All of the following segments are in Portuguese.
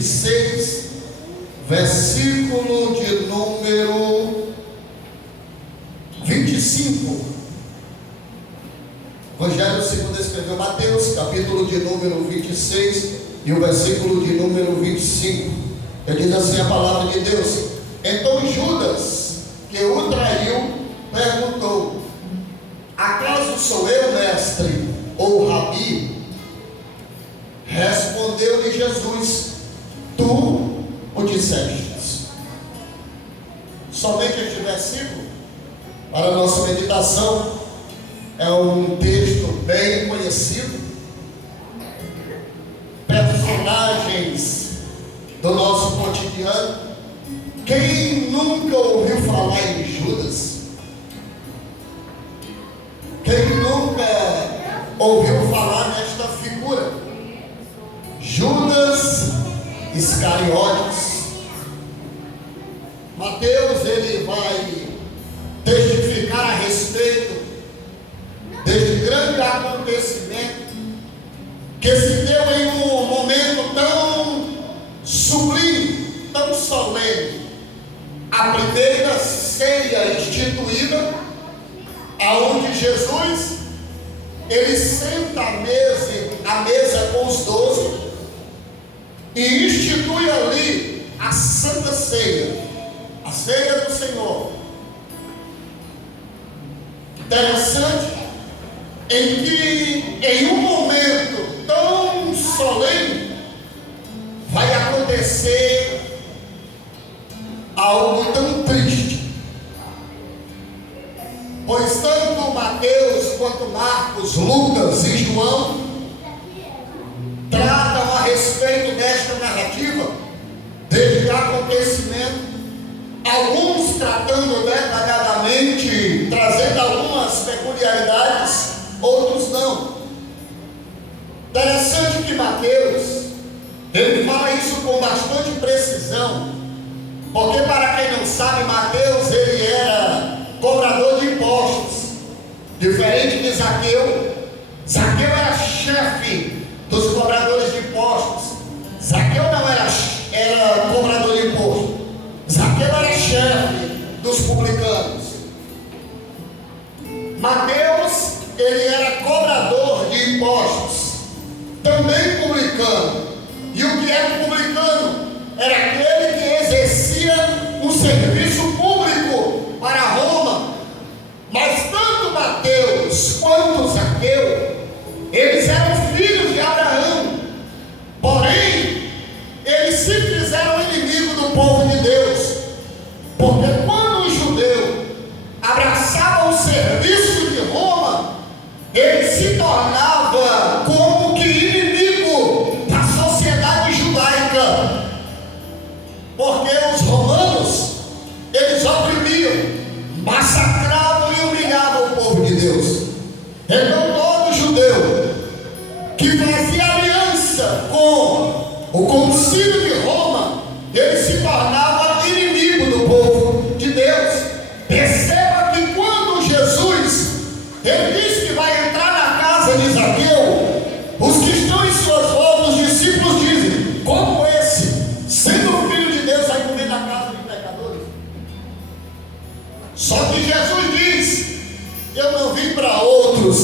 6, versículo de número 25. Evangelho segundo escreveu Mateus, capítulo de número 26 e o versículo de número 25. Ele diz assim a palavra de Deus: então Judas, que o traiu, perguntou: acaso sou eu, mestre, ou rabi? Respondeu-lhe Jesus: tu o disseste. Somente este versículo, para a nossa meditação, é um texto bem conhecido. Personagens do nosso cotidiano. Quem nunca ouviu falar em Judas? Quem nunca ouviu falar nesta figura? Judas Iscariotes. Mateus, ele vai testificar a respeito deste grande acontecimento que se deu em um momento tão sublime, tão solene, a primeira ceia instituída, aonde Jesus ele senta à mesa com os 12 e institui ali a Santa Ceia, a ceia do Senhor. Interessante em que em um momento tão solene vai acontecer algo tão triste, pois tanto Mateus quanto Marcos, Lucas e João tratam a respeito desta narrativa, deste acontecimento, alguns tratando detalhadamente, trazendo algumas peculiaridades, outros não. Interessante que Mateus, ele fala isso com bastante precisão, porque para quem não sabe, Mateus, ele era cobrador de impostos, diferente de Zaqueu. Zaqueu era chefe dos cobradores de impostos. Zaqueu não era cobrador de imposto. Zaqueu era chefe dos publicanos. Mateus, ele era cobrador de impostos, também publicano. E o que era publicano? Era aquele que exercia um serviço público para Roma. Mas tanto Mateus quanto Zaqueu, eles eram filhos de Abraão. Porém, eles se fizeram inimigo do povo de Deus, porque quando o judeu abraçava o serviço de Roma, ele se tornava como que inimigo da sociedade judaica, porque os romanos, eles oprimiam, massacravam e humilhavam o povo de Deus. Então todo judeu que fazia aliança com o concílio de Roma, ele se tornava inimigo do povo de Deus. Perceba que quando Jesus, ele diz que vai entrar na casa de Zaqueu, os que estão em suas voltas, os discípulos dizem: como esse, sendo filho de Deus, vai comer na casa de pecadores? Só que Jesus diz: eu não vim para outros,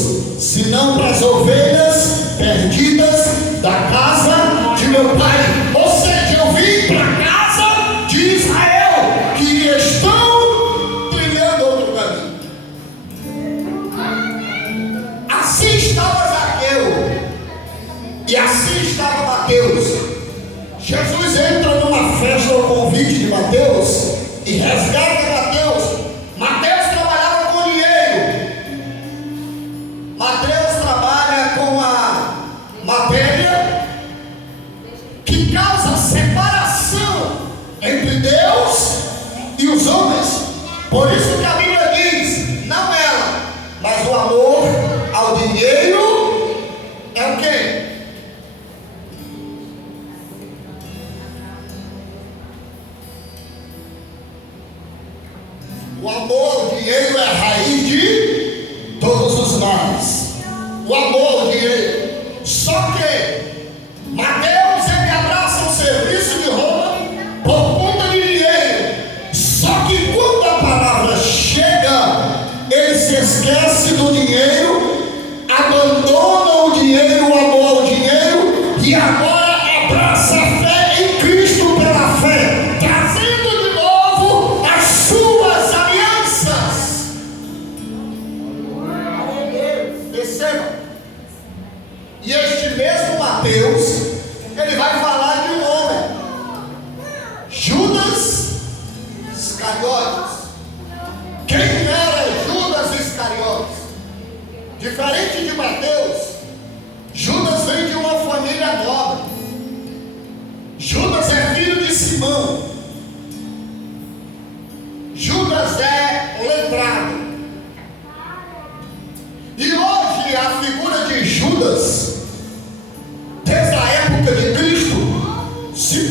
senão para as ovelhas perdidas da casa de meu pai. Ou seja, eu vim para a casa de Israel, que estão trilhando outro caminho. Assim estava Zaqueu, e assim estava Mateus. Jesus entra numa festa ao convite de Mateus e resgata Mateus. Mateus trabalhava com dinheiro. Mateus trabalha com a matéria que causa separação entre Deus e os homens. Por isso que a Bíblia diz: não ela, mas o amor ao dinheiro é o quê? O amor ao dinheiro é a raiz de todos os males. O amor ao dinheiro. Só que Mateus, ele abraça o serviço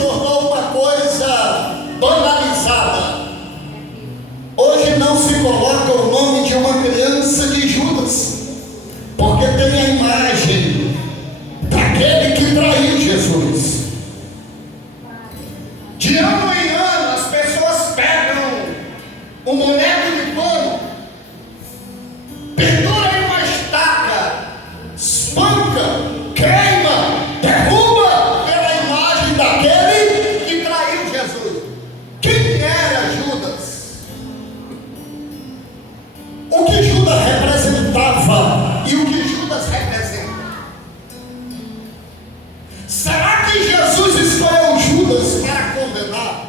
tornou uma coisa banalizada. Hoje não se coloca o nome de uma criança de Judas, porque tem a imagem daquele que traiu Jesus. De ano em ano as pessoas pegam um boneco de pano, penduram em uma estaca, espanca, queima, derruba pela imagem daquele que traiu Jesus. Quem era Judas? O que Judas representava e o que Judas representa? Será que Jesus escolheu Judas para condenar?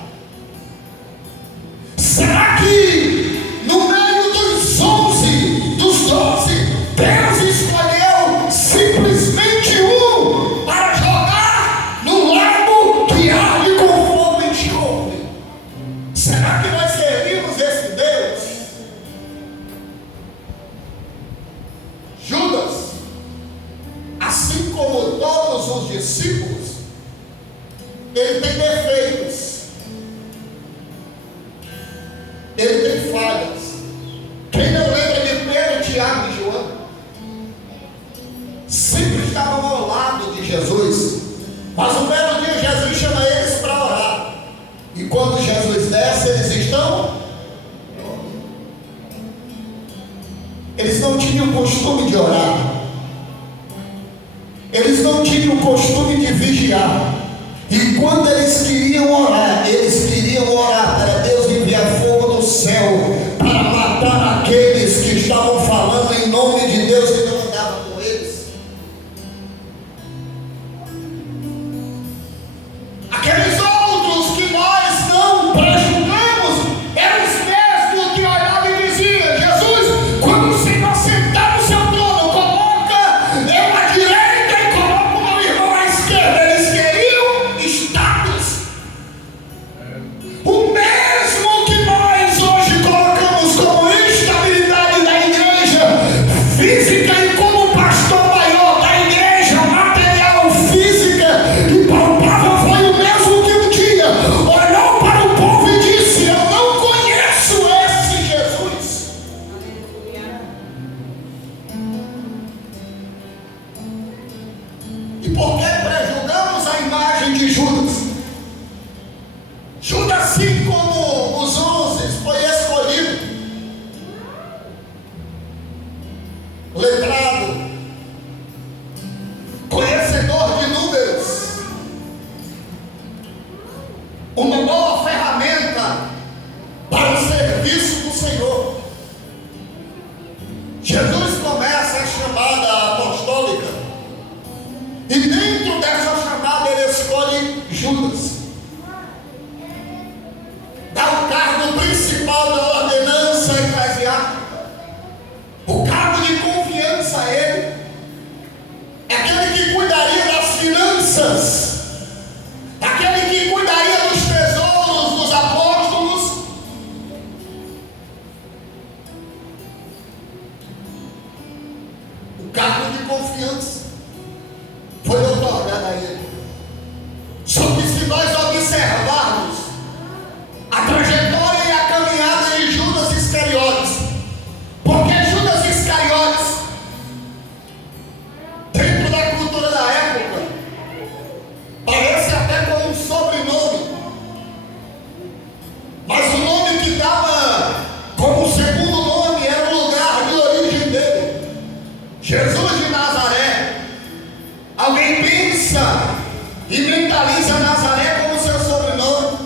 Será que no meio dos 11, dos 12, Deus escolheu simplesmente um para jogar no lago que arde com fogo e enxofre? Será que nós servimos esse Deus? Judas, assim como todos os discípulos, ele tem defeitos, ele tem falhas. Quem não lembra de Pedro, Tiago e João? Sempre estavam ao lado de Jesus, mas um belo dia Jesus chama eles para orar, e quando Jesus desce, eles estão... Eles não tinham costume de orar, eles não tinham costume de vigiar, e quando eles queriam orar para Deus enviar fogo do céu para matar aqueles que estavam falando em nome de Deus e não andavam com eles. Aqueles outros que nós não prejudicamos eram os mesmos que olhavam e diziam: Jesus, quando o Senhor sentar no seu trono, coloca eu à direita e coloca o meu irmão à esquerda. Eles queriam status. O mesmo que nós hoje colocamos como instabilidade da igreja física e como pastor maior da igreja material física e palpável, foi o mesmo que um dia olhou para o povo e disse: eu não conheço esse Jesus. E por que prejudicamos a imagem de Judas? Judas, assim como os 11, foi escolhido, letrado, conhecedor de números, uma boa ferramenta para o serviço do Senhor. Jesus começa a chamada apostólica, e dentro dessa chamada ele escolhe Judas, dá o cargo principal da ordenança eclesiástica, o cargo de confiança a ele, aquele que cuidaria das finanças, aquele que cuidaria dos tesouros dos apóstolos. O cargo de confiança foi otorgado a ele. Só que se nós observarmos a trajetória e a caminhada de Judas Iscariotes, porque Judas Iscariotes, dentro da cultura da época, parece até com um sobrenome, mas o nome que dava como segundo nome era o lugar de origem dele, Jesus de Nazaré. Alguém pensa e mentaliza Nazaré como seu sobrenome,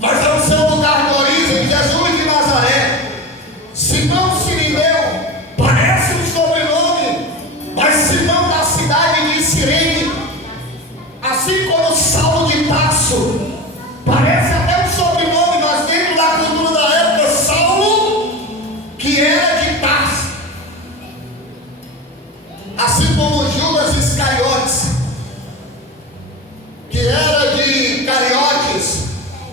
mas é o seu lugar de origem, Jesus de Nazaré. Simão Sirineu parece um sobrenome, mas Simão da cidade de Cirene, assim como Saulo de Tarso, parece até um sobrenome, mas dentro da cultura da época, Saulo, que era de Tarso. Assim como Judas Iscariotes, que era de Cariotes,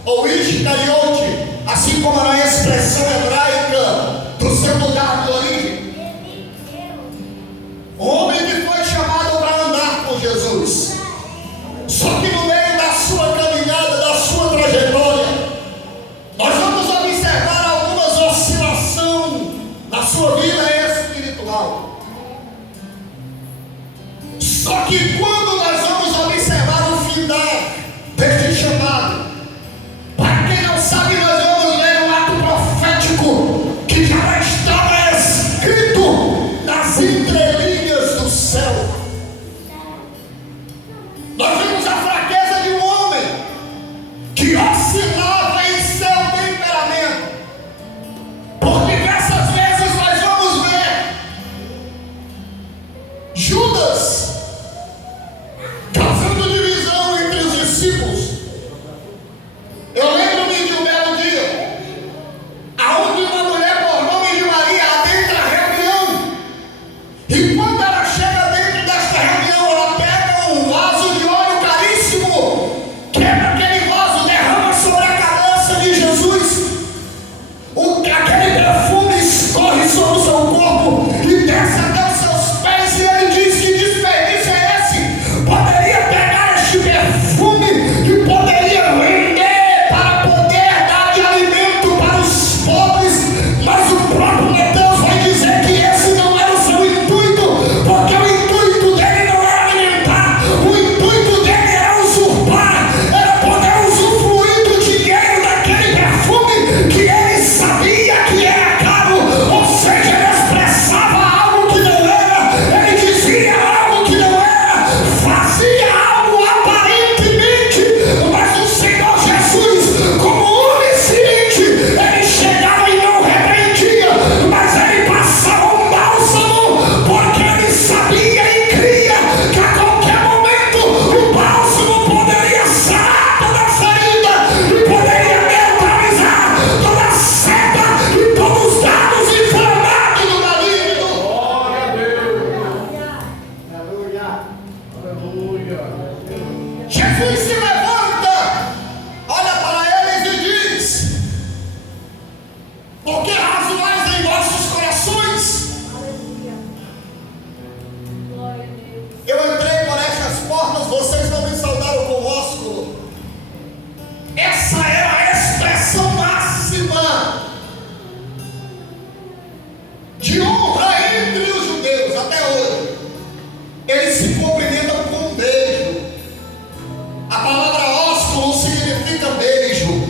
ou Iscariote, assim como na expressão hebraica do seu lugar de origem. Homem que foi chamado para andar com Jesus, só que no meio da sua caminhada que oscilava em seu temperamento. Por diversas vezes nós vamos ver Judas causando divisão entre os discípulos. Eu lembro-me de um belo dia, aonde uma mulher por nome de Maria adentra a reunião, e quando ela chega dentro desta reunião, ela pega um vaso de óleo caríssimo, quebra aquele vaso, derrama sobre a cabeça de Jesus, aquele perfume escorre sobre o seu corpo e desce até os seus pés, e ele diz: que desperdício é esse? Poderia pegar este perfume e poderia vender para poder dar de alimento para os pobres, mas o próprio Mateus vai dizer que esse não era o seu intuito, porque o intuito dele não era alimentar, o intuito dele era usurpar, era poder usufruir do dinheiro daquele perfume que ele sabia que era caro. Ou seja, ele expressava algo que não era, ele dizia algo que não era, fazia algo aparentemente, mas o Senhor Jesus, como onisciente, ele chegava e não repreendia, mas ele passava um bálsamo, porque ele sabia e cria que a qualquer momento o bálsamo poderia sarar toda a ferida e poderia neutralizar toda a seta e todos os dados inflamados do maligno. Glória a Deus. Jesus se levanta, olha para eles e diz: por que razoais em vossos corações? Eu entrei por estas portas, vocês não me saudaram com ósculo. Essa era a expressão máxima de honra entre os judeus até hoje. Eles se cumprimentam com um beijo. A palavra ósculo significa beijo.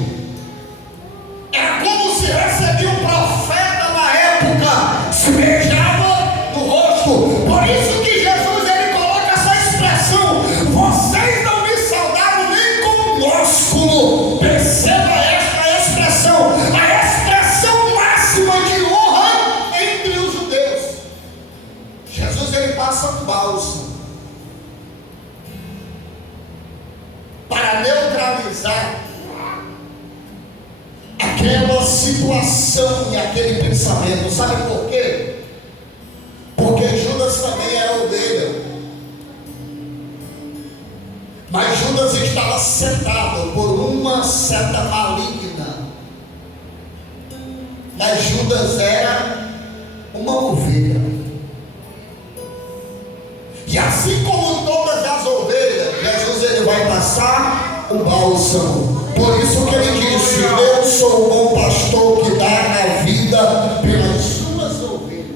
Era como se recebia um profeta na época, se beijava no rosto. Por isso que Jesus ele coloca essa expressão: vocês não me saudaram nem com um ósculo. Perceba esta expressão, a expressão máxima de honra entre os judeus. Jesus ele passa um bálsamo para neutralizar aquela situação e aquele pensamento. Sabe por quê? Porque Judas também era ovelha, mas Judas estava sentado por uma seta maligna. Mas Judas era uma ovelha, e assim como todas as ovelhas, Jesus ele vai passar o bálsamo. Por isso que ele disse: eu sou o bom pastor que dá a vida pelas suas ovelhas.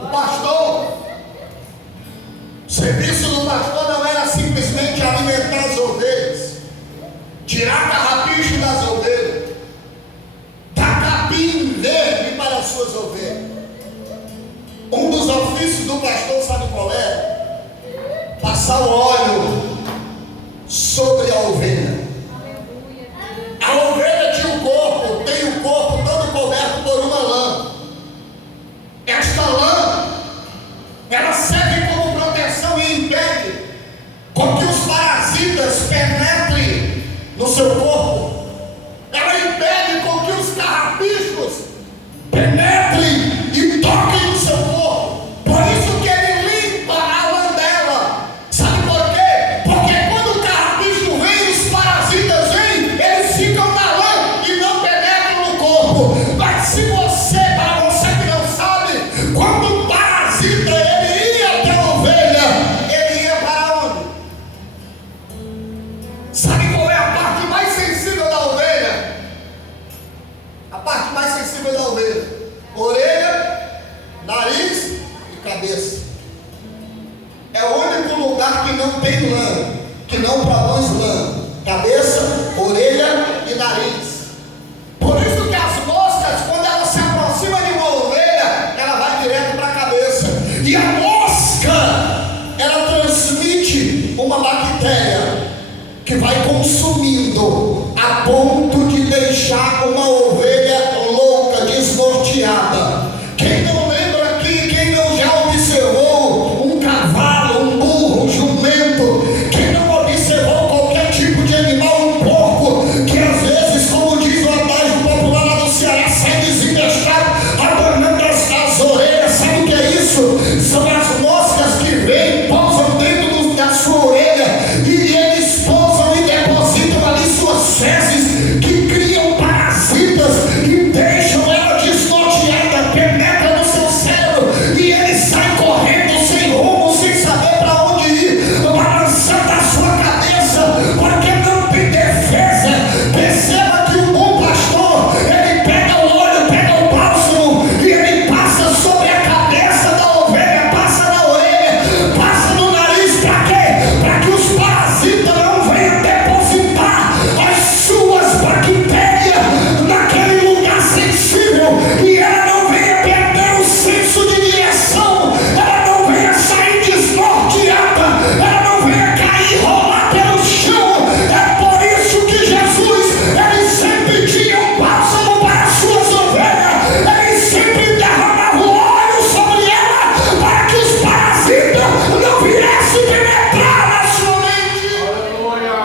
O pastor, o serviço do pastor não era simplesmente alimentar as ovelhas, tirar carrapicho das ovelhas, dar capim verde para as suas ovelhas. Um dos ofícios do pastor, sabe qual é? Passar o óleo sobre a ovelha. A ovelha tinha um corpo, tem o corpo todo coberto por uma lã. Esta lã, ela serve como proteção e impede com que os parasitas penetrem no seu corpo. Ela impede com que os carrapichos penetrem e toquem no seu corpo. Por isso que ele limpa a lã dela. Sabe por quê? Porque quando o carrapicho vem, os parasitas vêm, eles ficam na lã e não penetram no corpo. Mas se você, para você que não sabe, quando o parasita ele ia até a ovelha, ele ia para onde? Sabe qual é a parte mais sensível da ovelha? A parte mais sensível da ovelha: orelha, nariz e cabeça. É o único lugar que não tem lã, que não produz lã. Cabeça, orelha e nariz. Por isso que as moscas, quando ela se aproxima de uma ovelha, ela vai direto para a cabeça. E a mosca, ela transmite uma bactéria endurecido a ponto de deixar uma ovelha louca, desnorteada. Quem não lembra aqui, quem não já observou um cavalo, um burro, um jumento, quem não observou qualquer tipo de animal, um porco, que às vezes, como diz o adágio popular lá no Ceará, sai desinvestado, adornando as orelhas. Sabe o que é isso? São as moscas que vêm, pousam dentro da sua orelha e eles pousam e depositam ali suas fezes, que criam parasitas e deixam ela desnorteada, penetra no seu cérebro e ele sai correndo sem rumo, sem saber para onde ir, balançando a sua cabeça, porque não tem defesa. Perceba que o bom pastor, ele pega o óleo, pega o bálsamo e ele passa sobre a cabeça da ovelha, passa na orelha, passa no nariz. Para quê? Para que os parasitas não venham depositar as suas bactérias naquele lugar sensível e ela não venha perder o senso de direção, ela não venha sair desnorteada, ela não venha cair e rolar pelo chão. É por isso que Jesus, ele sempre tinha um bálsamo para as suas ovelhas, ele sempre derramava o óleo sobre ela para que os parasitas não viessem penetrar na sua mente. Aleluia.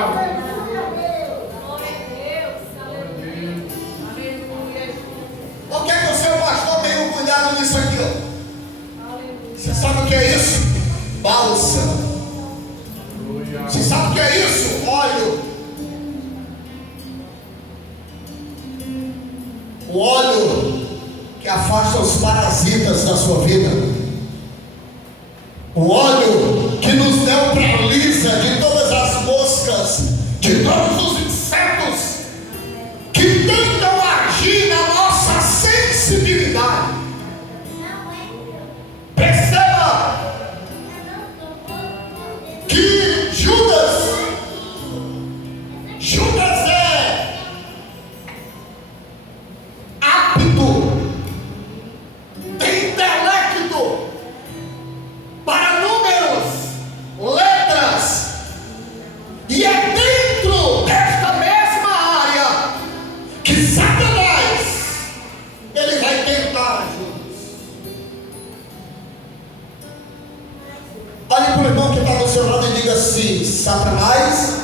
Por que que o seu pastor tem um cuidado nisso aqui, ó? Você sabe o que é isso? Bálsamo. Aleluia. Você sabe o que é isso? Óleo. O óleo que afasta os parasitas da sua vida. O óleo que nos neutraliza de todas as moscas, de todos os insetos que tentam agir na nossa sensibilidade. Perceba que Judas é apto, tem intelecto para números, letras, e é dentro desta mesma área que Satanás, ele vai tentar Judas. Olhe para o irmão que está do seu lado e diga assim: Satanás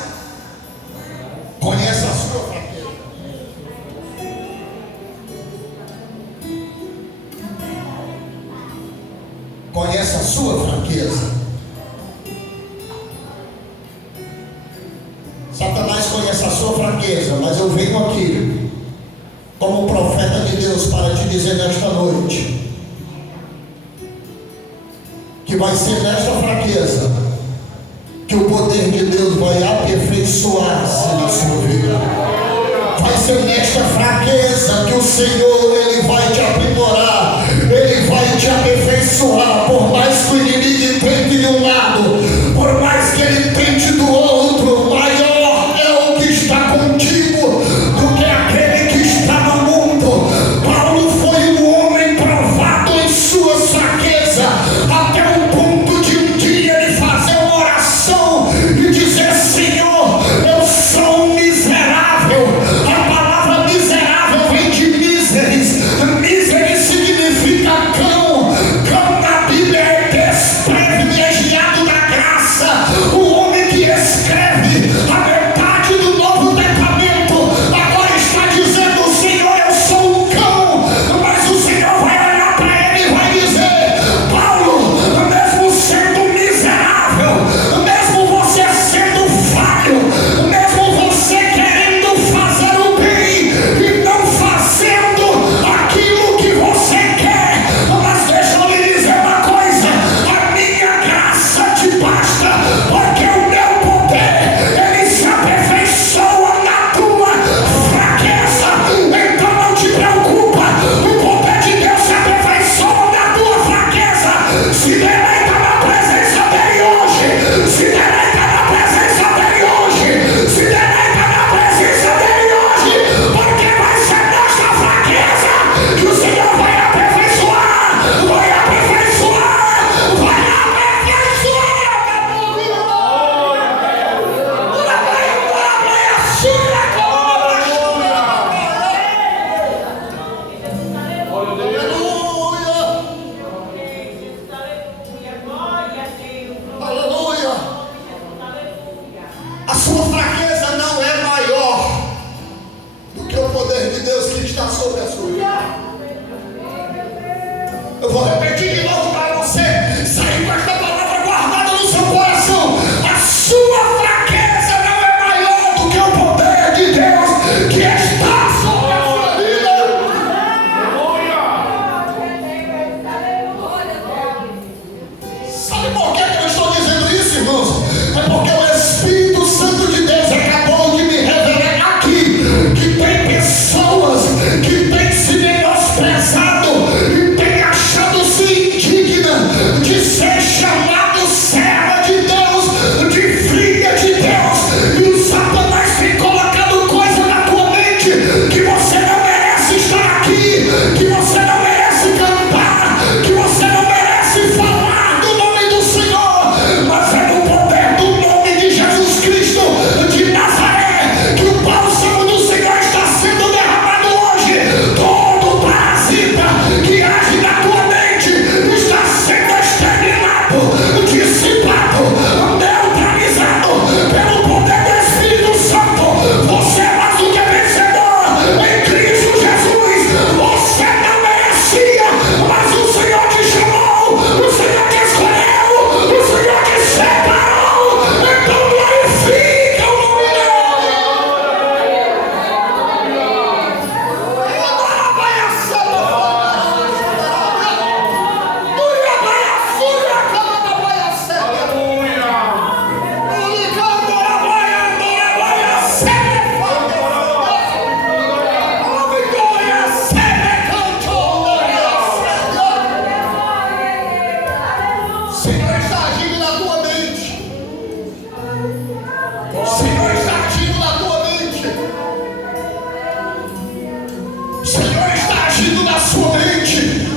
conhece a sua fraqueza. Conhece a sua fraqueza. Satanás conhece a sua fraqueza, mas eu venho aqui como profeta de Deus para te dizer nesta noite que vai ser nesta fraqueza que o poder de Deus vai aperfeiçoar-se na sua vida. Vai ser nesta fraqueza que o Senhor, ele vai te aprimorar, ele vai te aperfeiçoar. Por mais que o inimigo tente de um lado, por mais que ele tente do outro, maior é o que está contigo do que aquele que está no mundo. Paulo foi um homem provado em suas fraquezas, até o ponto de um dia ele fazer uma oração e dizer: Senhor, eu sou um miserável. A palavra miserável vem de míseres. Míseres significa cão. Cão na Bíblia A sua fraqueza não é maior do que o poder de Deus que está sobre a sua vida. Eu vou repetir de novo para você sair com esta palavra guardada no seu coração. A sua fraqueza não é maior do que o poder de Deus que está sobre a sua vida. Sabe por que eu estou dizendo isso, irmãos? É porque o Espírito Santo de Deus acabou de me revelar aqui que tem pessoas que têm se menosprezado e têm achado-se indigna de ser chamado serva de Deus, de filha de Deus, e o Satanás tem colocado coisa na tua mente que você não merece estar aqui, que você não merece cantar, que você não merece falar do nome do Senhor, mas é no poder do nome de Jesus Cristo de Nazaré que o bálsamo do Senhor está sendo derramado hoje. Todo parasita que age na tua mente está sendo exterminado, dissipado, neutralizado pelo poder do Espírito Santo. Você é mais do que vencedor em Cristo Jesus. Você não merecia, mas o Senhor te chamou, o Senhor te escolheu, o Senhor te separou. Então glorifica o nome dele. Agora vai a Senhor está agindo na tua mente. O Senhor está agindo na tua mente. O Senhor está agindo na sua mente.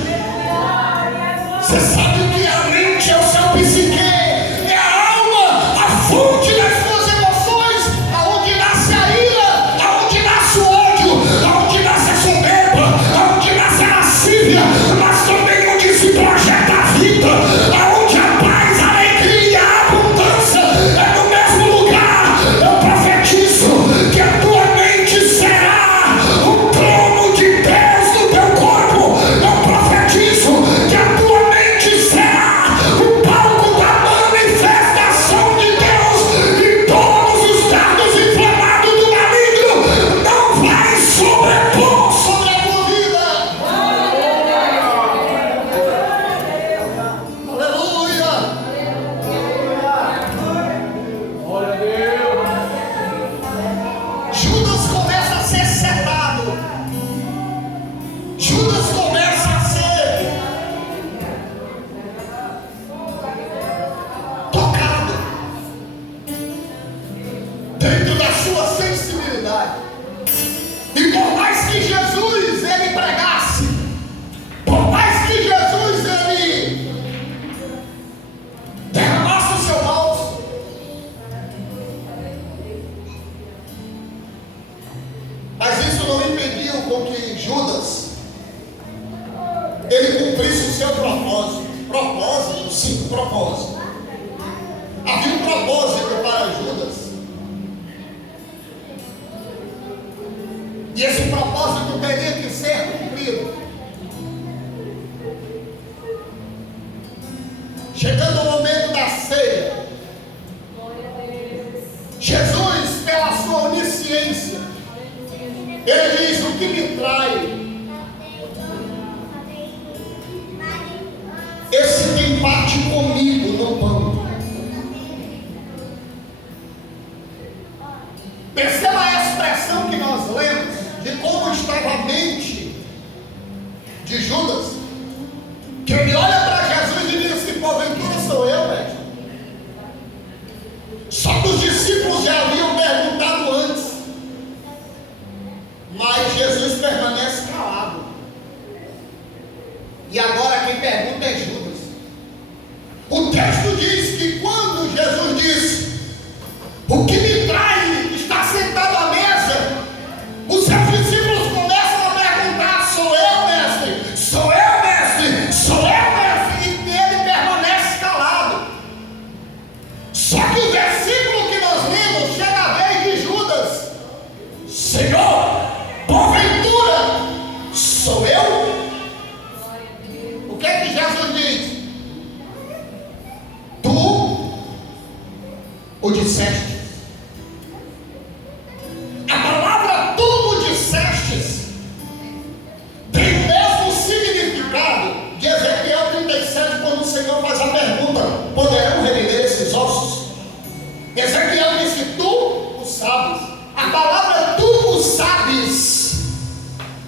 Você sabe o que é a mente? É o seu psique, é a alma, a fonte das suas emoções, aonde nasce a ira, aonde nasce o ódio, aonde nasce a soberba, aonde nasce a lascívia, mas também onde se projeta a vida, aonde a paz, a alegria, a abundância é no mesmo lugar. Eu profetizo que a tua mente será o trono de Deus no teu corpo. Eu profetizo que a tua mente será o palco da manifestação de Deus, e todos os dardos inflamados do maligno não vai sobrepor sobre a tua vida. Aleluia! Glória a Deus. Judas começa a ser setado. Judas começa a ser tocado dentro da sua sensibilidade. E por mais que Jesus ele pregasse, por mais que Jesus ele derramasse o seu bálsamo, mas isso não impediu com que Judas ele cumprisse o seu propósito. Propósito, sim, propósito. Havia um propósito para Judas. E esse propósito teria que ser cumprido. Chegando o momento da ceia, Jesus, pela sua onisciência, ele diz: o que me trai, esse tem parte comigo no pão. Perceba a expressão que nós lemos de como estava a mente de Judas, que ele olha para Jesus e diz assim: porventura sou eu, mestre? Só que os discípulos já haviam perguntado antes, mas Jesus permanece calado. E agora quem pergunta é Judas. O texto diz que quando Jesus disse: o que me trai está sentado à mesa, os seus discípulos começam a perguntar: sou eu, mestre? Sou eu, mestre? Sou eu, mestre? E ele permanece calado. Só que o versículo Ezequiel disse: tu o sabes. A palavra tu o sabes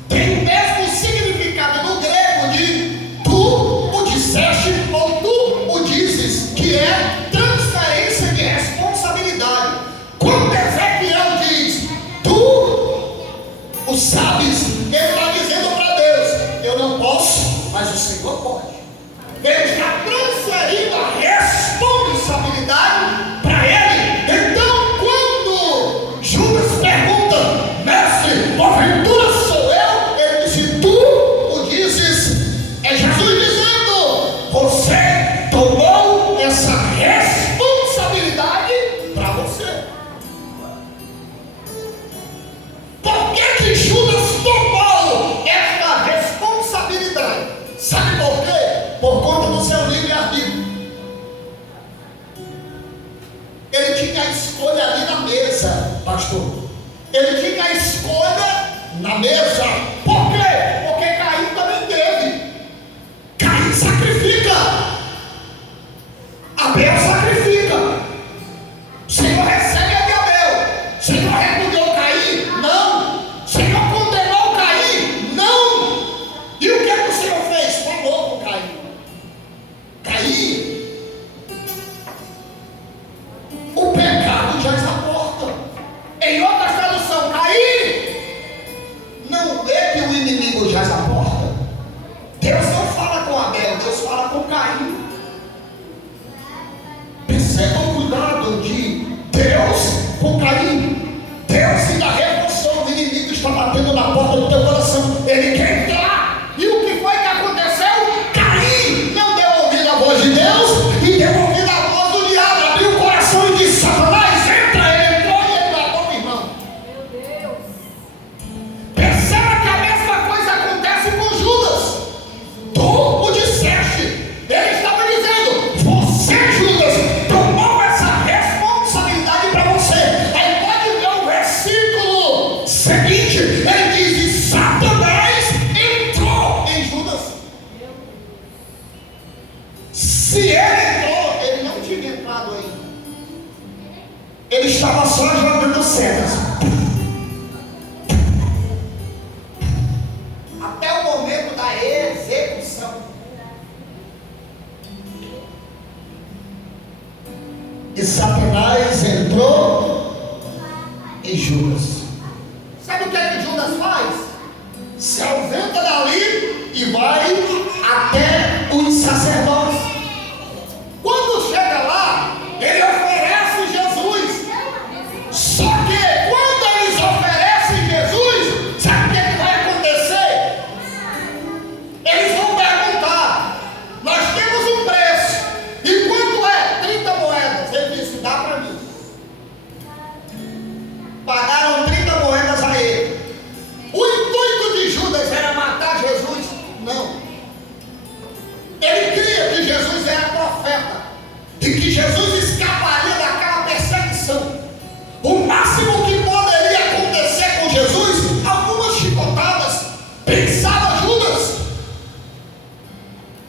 tem o mesmo significado no grego de tu o disseste ou tu o dizes, que é transferência de responsabilidade. Quando Ezequiel diz tu o sabes, ele está dizendo para Deus: eu não posso, mas o Senhor pode. Ele está transferindo a responsabilidade para ele. Então, quando Judas pergunta: mestre, porventura sou eu? Ele disse: tu o dizes. É Jesus dizendo: você tomou essa responsabilidade para você. Por que Judas tomou essa responsabilidade? Sabe por quê? Por conta do seu livre-arbítrio. Ele tinha a escolha ali na mesa, pastor. Ele tinha a escolha na mesa. Por quê? Porque Caim também teve. Caim sacrifica, Abel sacrifica. O Senhor recebe Abel. O Senhor repudiou Caim? Não. O Senhor condenou Caim? Não. E o que é que o Senhor fez? Falou com Caim: Caim, o pecado já está à porta. Em outra tradução, Caim, não vê que o inimigo já está à porta. Deus não fala com Abel, Deus fala com Caim. Percebam o cuidado de Deus com Caim. Deus se dá revolução, o inimigo está batendo na porta do teu coração. Ele quer entrar. E o que foi que aconteceu? Caim não deu ouvido à voz de Deus e deu ouvido à voz do diabo. Abriu o coração e disse: Satanás, entra. Ele entrou e ele matou o irmão. Meu Deus. Perceba que a mesma coisa acontece com Judas. Tu o disseste. Ele estava dizendo: você, Judas, tomou essa responsabilidade para você. Aí pode ver o versículo seguinte. Ele diz: e Satanás entrou em Judas. Se ele entrou, ele não tinha entrado ainda. Ele estava só jogando cenas. Até o momento da execução. E Satanás entrou em Judas. Sabe o que é que Judas faz? Se ausenta dali e vai até os sacerdotes. Quando chega lá, ele oferece Jesus. Só que quando eles oferecem Jesus, sabe o que vai acontecer? Eles vão perguntar: nós temos um preço. E quanto é? 30 moedas. Ele disse: dá para mim. Pagaram 30 moedas a ele. O intuito de Judas era matar Jesus? Não. Ele cria que Jesus era profeta e que Jesus escaparia daquela perseguição. O máximo que poderia acontecer com Jesus, algumas chicotadas, pensava Judas.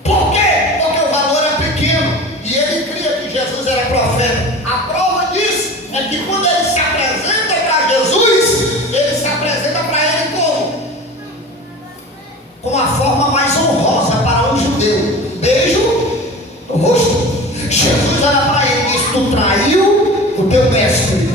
Por quê? Porque o valor é pequeno e ele cria que Jesus era profeta. A prova disso é que quando ele se apresenta para Jesus, ele se apresenta para ele como? Com a forma mais honrosa para um judeu. Beijo no rosto. Jesus era para ele: tu traiu o teu mestre.